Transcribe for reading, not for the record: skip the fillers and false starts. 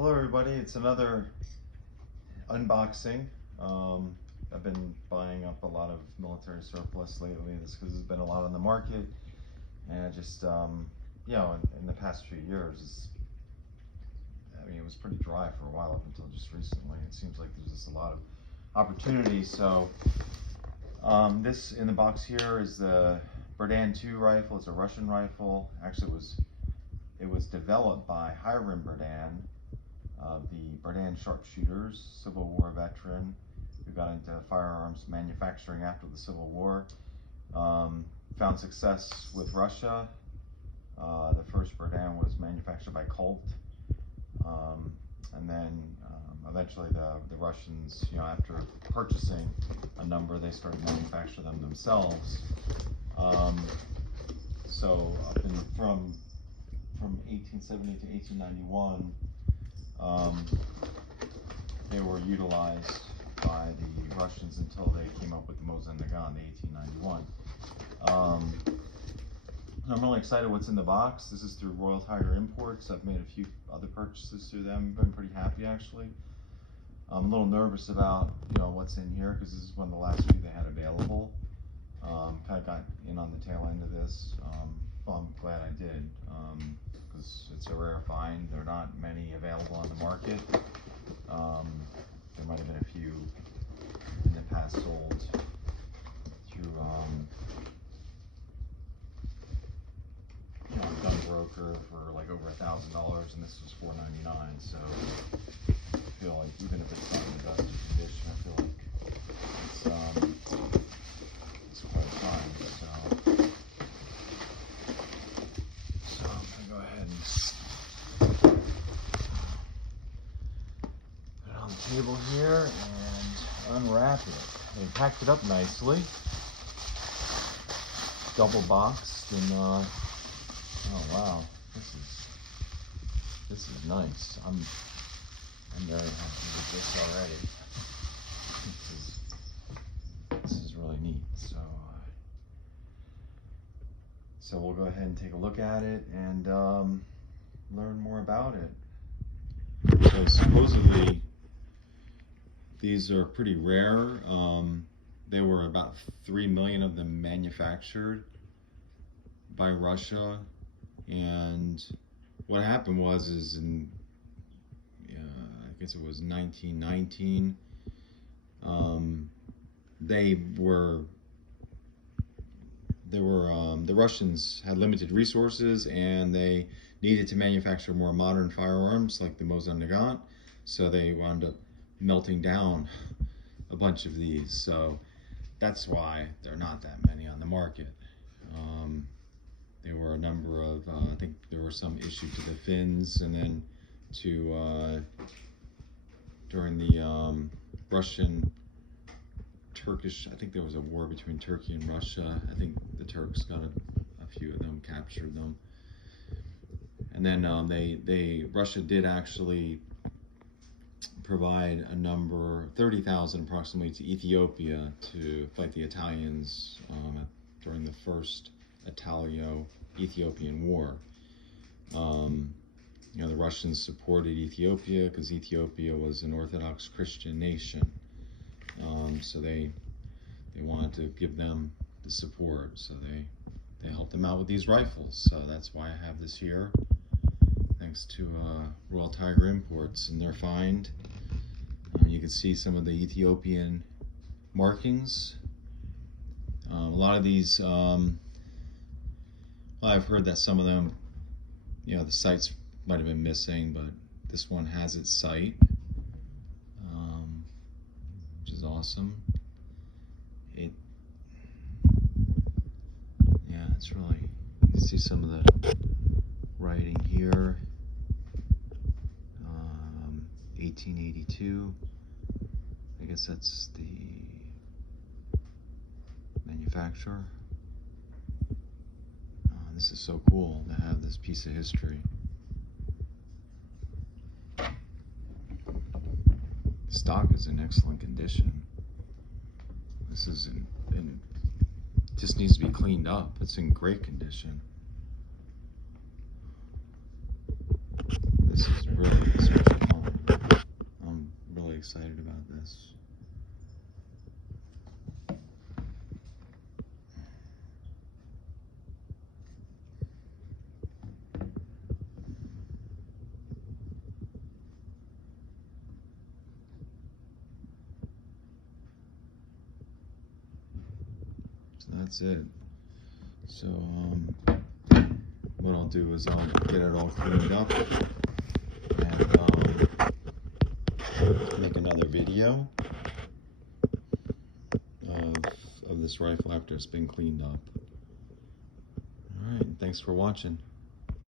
Hello everybody, it's another unboxing. I've been buying up a lot of military surplus lately. This because there's been a lot on the market, and I just, in the past few years, it was pretty dry for a while up until just recently. It seems like there's just a lot of opportunity. So this in the box here is the Berdan 2 rifle. It's a Russian rifle. Actually, it was developed by Hiram Berdan, the Berdan sharpshooters, Civil War veteran who got into firearms manufacturing after the Civil War. Found success with Russia. The first Berdan was manufactured by Colt, and then eventually the Russians, after purchasing a number, they started manufacturing them themselves. So from 1870 to 1891, they were utilized by the Russians until they came up with the Mosin Nagant in 1891. I'm really excited what's in the box. This is through Royal Tiger Imports. I've made a few other purchases through them. Been pretty happy, actually. I'm a little nervous about what's in here because this is one of the last few they had available. Kind of got in on the tail end of this. Well, I'm glad I did because it's a rare find. There are not many available on the market. There might have been a few in the past sold through a gun broker for like over $1,000, and this was $4.99. So I feel like even if it's not in the best of condition, I feel like it's quite a find. So I'm gonna go ahead and put it on the table here and unwrap it. They packed it up nicely, double boxed, and oh wow, this is nice. I'm very happy with this already. This is really neat. So we'll go ahead and take a look at it and learn more about it. So supposedly these are pretty rare. There were about 3 million of them manufactured by Russia, and what happened was in I guess it was 1919, the Russians had limited resources and they needed to manufacture more modern firearms like the Mosin Nagant, so they wound up melting down a bunch of these. So that's why there are not that many on the market. There were a number of, I think there were some issued to the Finns, and then during the Russian-Turkish, I think there was a war between Turkey and Russia. I think the Turks got a few of them, captured them. And then Russia did actually provide a number, 30,000 approximately, to Ethiopia to fight the Italians during the first Italo-Ethiopian War. The Russians supported Ethiopia because Ethiopia was an Orthodox Christian nation. So they wanted to give them the support. So they helped them out with these rifles. So that's why I have this here, thanks to Royal Tiger Imports and their find. You can see some of the Ethiopian markings. A lot of these, I've heard that some of them, the sights might have been missing, but this one has its sight, which is awesome. It's really, you can see some of the writing here. 1882. I guess that's the manufacturer. This is so cool to have this piece of history. The stock is in excellent condition. This is just needs to be cleaned up. It's in great condition. This is really a special this. So that's it. So what I'll do is I'll get it all cleaned up and make another video of this rifle after it's been cleaned up. Alright, thanks for watching.